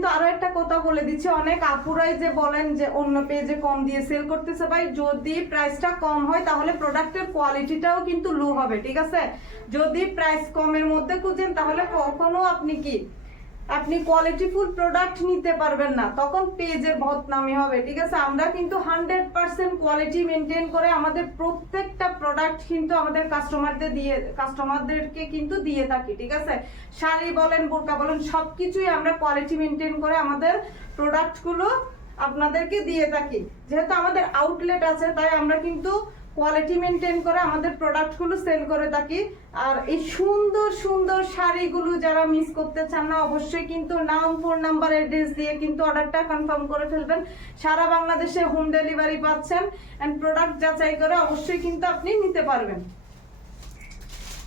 কিন্তু আরও একটা কথা বলে দিচ্ছি। অনেক আপুরাই যে বলেন যে অন্য পেজে কম দিয়ে সেল করতেছে ভাই, যদি প্রাইসটা কম হয় তাহলে প্রোডাক্টের কোয়ালিটিটাও কিন্তু লো হবে, ঠিক আছে? যদি প্রাইস কমের মধ্যে খুঁজেন তাহলে কখনো আপনি কি আপনি কোয়ালিটিফুল প্রোডাক্ট নিতে পারবেন না। তখন পেজের বদনামি হবে, ঠিক আছে? আমরা কিন্তু হান্ড্রেড পার্সেন্ট কোয়ালিটি মেনটেন করে আমাদের প্রত্যেকটা প্রোডাক্ট কিন্তু আমাদের কাস্টমারদের দিয়ে কাস্টমারদেরকে কিন্তু দিয়ে থাকি, ঠিক আছে? শাড়ি বলেন, বোরকা বলেন সব কিছুই আমরা কোয়ালিটি মেনটেন করে আমাদের প্রোডাক্টগুলো আপনাদেরকে দিয়ে থাকি। যেহেতু আমাদের আউটলেট আছে, তাই আমরা কিন্তু কোয়ালিটি মেনটেন করে আমাদের প্রোডাক্টগুলো সেল করে থাকি। আর এই সুন্দর সুন্দর শাড়িগুলো যারা মিস করতে চান না, অবশ্যই কিন্তু নাম ফোন নাম্বার অ্যাড্রেস দিয়ে কিন্তু অর্ডারটা কনফার্ম করে ফেলবেন। সারা বাংলাদেশে হোম ডেলিভারি পাচ্ছেন অ্যান্ড প্রোডাক্ট যাচাই করে অবশ্যই কিন্তু আপনি নিতে পারবেন।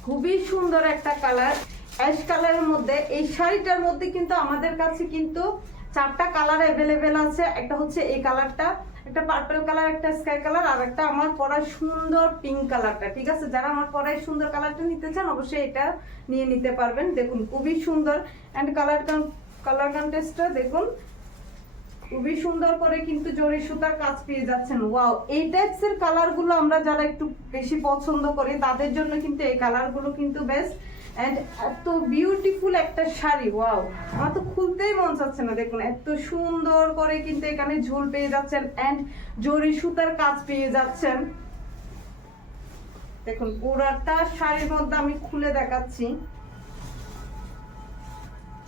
খুবই সুন্দর একটা কালার অ্যাশ কালারের মধ্যে, এই শাড়িটার মধ্যে কিন্তু আমাদের কাছে কিন্তু চারটা কালার অ্যাভেলেবেল আছে। একটা হচ্ছে এই কালারটা একটা পার্পল কালার একটা স্কাই কালার আর একটা আমার পরার সুন্দর পিঙ্ক কালারটা ঠিক আছে? যারা আমার পরায় সুন্দর কালারটা নিতে চান, অবশ্যই এটা নিয়ে নিতে পারবেন। দেখুন, খুবই সুন্দর। অ্যান্ড কালার কালার কন্টেস্টটা দেখুন, খুবই সুন্দর করে কিন্তু জরি সুতার কাজ পেয়ে যাচ্ছেন। ওয়াও এই টাইপস এর কালার আমরা যারা একটু বেশি পছন্দ করি, তাদের জন্য কিন্তু এই কালারগুলো কিন্তু বেস্ট এন্ড এত বিউটিফুল একটা শাড়ি ওয়াও আমার তো খুলতেই মন চাচ্ছে না, দেখুন, এত সুন্দর করে কিন্তু এখানে ঝুল পেয়ে যাচ্ছেন এন্ড জরি সুতার কাজ পেয়ে যাচ্ছেন। দেখুন পুরাটা শাড়ির মধ্যে আমি খুলে দেখাচ্ছি।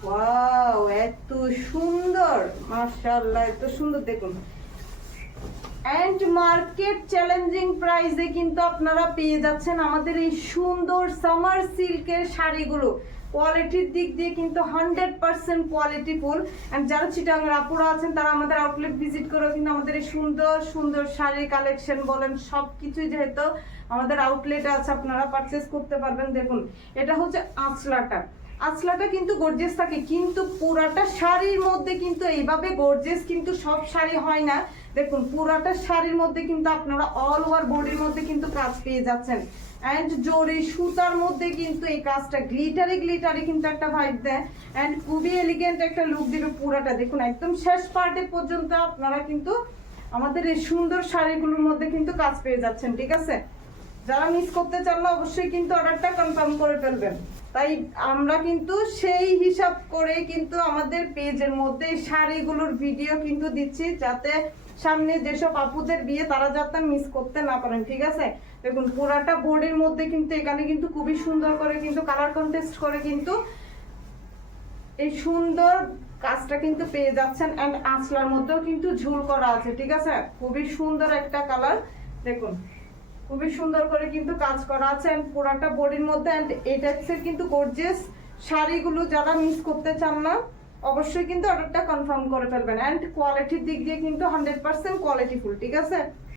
ওয়াও এত সুন্দর, মাশাআল্লাহ, এত সুন্দর, দেখুন। এন্ড মার্কেট চ্যালেঞ্জিং প্রাইসে কিন্তু আপনারা পেয়ে যাচ্ছেন আমাদের এই সুন্দর সামার সিল্কের শাড়িগুলো। কোয়ালিটির দিক দিয়ে কিন্তু হান্ড্রেড পার্সেন্ট কোয়ালিটিফুল অ্যান্ড যারা চিটাঙ্গের আপুরা আছেন, তারা আমাদের আউটলেট ভিজিট করেও কিন্তু আমাদের এই সুন্দর সুন্দর শাড়ির কালেকশন বলেন সব কিছুই যেহেতু আমাদের আউটলেটে আছে, আপনারা পারচেস করতে পারবেন। দেখুন, এটা হচ্ছে আঁচলাটা। আঁচলাটা কিন্তু গর্জেস থাকে, কিন্তু পুরাটা শাড়ির মধ্যে কিন্তু এইভাবে গর্জেস কিন্তু সব শাড়ি হয় না। দেখুন, পুরাটা শাড়ির মধ্যে কিন্তু আপনারা অল ওভার বডির মধ্যে কিন্তু কাজ পেয়ে যাচ্ছেন। অ্যান্ড জরি সুতার মধ্যে কিন্তু এই কাজটা গ্লিটারি গ্লিটারি কিন্তু একটা ভাইব দেয়। অ্যান্ড খুবই এলিগেন্ট একটা লুক দিবে পুরাটা। দেখুন, একদম শেষ পার্টে পর্যন্ত আপনারা কিন্তু আমাদের এই সুন্দর শাড়িগুলোর মধ্যে কিন্তু কাজ পেয়ে যাচ্ছেন, ঠিক আছে? যারা মিস করতে চান না, অবশ্যই কিন্তু অর্ডারটা কনফার্ম করে ফেলবেন। তাই আমরা কিন্তু সেই হিসাব করে কিন্তু আমাদের পেজের মধ্যে শাড়িগুলোর ভিডিও কিন্তু দিচ্ছি যাতে সামনে যেসব আপুদের বিয়ে তারা যাতে মিস করতে না পারেন, ঠিক আছে? দেখুন, পুরাটা বোর্ডের মধ্যে কিন্তু এখানে কিন্তু খুবই সুন্দর করে কিন্তু কালার কন্টেস্ট করে কিন্তু এই সুন্দর কাজটা কিন্তু পেয়ে যাচ্ছেন অ্যান্ড আঁচলার মধ্যেও কিন্তু ঝুল করা আছে, ঠিক আছে? খুবই সুন্দর একটা কালার দেখুন। খুবই সুন্দর করে কিন্তু কাজ করা আছে অ্যান্ড পুরাটা বডির মধ্যে অ্যান্ড এই টাইপসের কিন্তু গর্জিয়াস শাড়িগুলো যারা মিস করতে চান না, অবশ্যই কিন্তু অর্ডারটা কনফার্ম করে ফেলবেন অ্যান্ড কোয়ালিটির দিক দিয়ে কিন্তু হান্ড্রেড পার্সেন্ট কোয়ালিটিফুল ঠিক আছে?